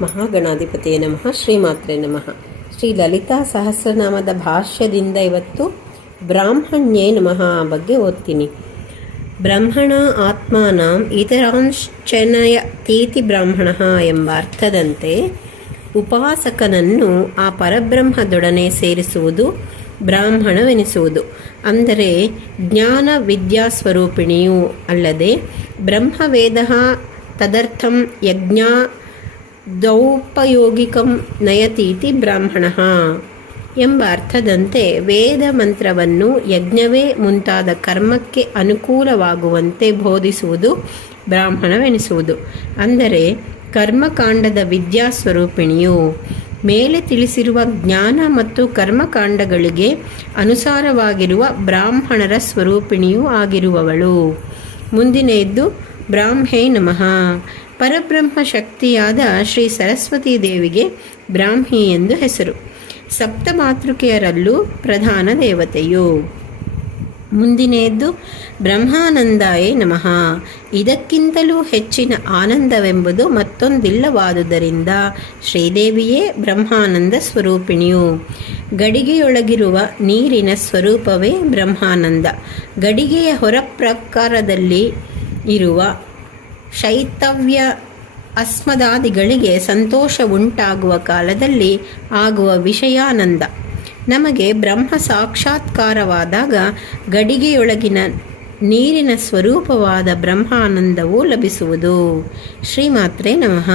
ಮಹಾಗಣಾಧಿಪತಿಯ ನಮಃ. ಶ್ರೀಮಾತ್ರೆ ನಮಃ. ಶ್ರೀ ಲಲಿತಾ ಸಹಸ್ರನಾಮದ ಭಾಷ್ಯದಿಂದ ಇವತ್ತು ಬ್ರಾಹ್ಮಣ್ಯೇ ನಮಃ ಬಗ್ಗೆ ಓದ್ತೀನಿ. ಬ್ರಹ್ಮಣ ಆತ್ಮನ ಇತರಾಂಶ್ಚನಯ ತೀತಿ ಬ್ರಾಹ್ಮಣ ಎಂಬ ಅರ್ಥದಂತೆ ಉಪಾಸಕನನ್ನು ಆ ಪರಬ್ರಹ್ಮದೊಡನೆ ಸೇರಿಸುವುದು ಬ್ರಾಹ್ಮಣವೆನಿಸುವುದು. ಅಂದರೆ ಜ್ಞಾನ ವಿದ್ಯಾ ಸ್ವರೂಪಿಣಿಯೂ ಅಲ್ಲದೆ ಬ್ರಹ್ಮವೇದ ತದರ್ಥಂ ಯಜ್ಞ ದೌಪಯೋಗಿಕಂ ನಯತೀತಿ ಬ್ರಾಹ್ಮಣ ಎಂಬ ಅರ್ಥದಂತೆ ವೇದ ಮಂತ್ರವನ್ನು ಯಜ್ಞವೇ ಮುಂತಾದ ಕರ್ಮಕ್ಕೆ ಅನುಕೂಲವಾಗುವಂತೆ ಬೋಧಿಸುವುದು ಬ್ರಾಹ್ಮಣವೆನಿಸುವುದು. ಅಂದರೆ ಕರ್ಮಕಾಂಡದ ವಿದ್ಯಾಸ್ವರೂಪಿಣಿಯು ಮೇಲೆ ತಿಳಿಸಿರುವ ಜ್ಞಾನ ಮತ್ತು ಕರ್ಮಕಾಂಡಗಳಿಗೆ ಅನುಸಾರವಾಗಿರುವ ಬ್ರಾಹ್ಮಣರ ಸ್ವರೂಪಿಣಿಯೂ ಆಗಿರುವವಳು. ಮುಂದಿನ ಎದ್ದು ಬ್ರಾಹ್ಮೇ ನಮಃ. ಪರಬ್ರಹ್ಮ ಶಕ್ತಿಯಾದ ಶ್ರೀ ಸರಸ್ವತಿ ದೇವಿಗೆ ಬ್ರಾಹ್ಮಿ ಎಂದು ಹೆಸರು. ಸಪ್ತ ಮಾತೃಕೆಯರಲ್ಲೂ ಪ್ರಧಾನ ದೇವತೆಯು. ಮುಂದಿನೆಯದ್ದು ಬ್ರಹ್ಮಾನಂದಾಯೇ ನಮಃ. ಇದಕ್ಕಿಂತಲೂ ಹೆಚ್ಚಿನ ಆನಂದವೆಂಬುದು ಮತ್ತೊಂದಿಲ್ಲವಾದುದರಿಂದ ಶ್ರೀದೇವಿಯೇ ಬ್ರಹ್ಮಾನಂದ ಸ್ವರೂಪಿಣಿಯು. ಗಡಿಗೆಯೊಳಗಿರುವ ನೀರಿನ ಸ್ವರೂಪವೇ ಬ್ರಹ್ಮಾನಂದ. ಗಡಿಗೆಯ ಹೊರಪ್ರಕಾರದಲ್ಲಿ ಇರುವ ಶೈತವ್ಯ ಅಸ್ಮದಾದಿಗಳಿಗೆ ಸಂತೋಷ ಉಂಟಾಗುವ ಕಾಲದಲ್ಲಿ ಆಗುವ ವಿಷಯಾನಂದ. ನಮಗೆ ಬ್ರಹ್ಮ ಸಾಕ್ಷಾತ್ಕಾರವಾದಾಗ ಗಡಿಗೆಯೊಳಗಿನ ನೀರಿನ ಸ್ವರೂಪವಾದ ಬ್ರಹ್ಮಾನಂದವು ಲಭಿಸುವುದು. ಶ್ರೀಮಾತ್ರೇ ನಮಃ.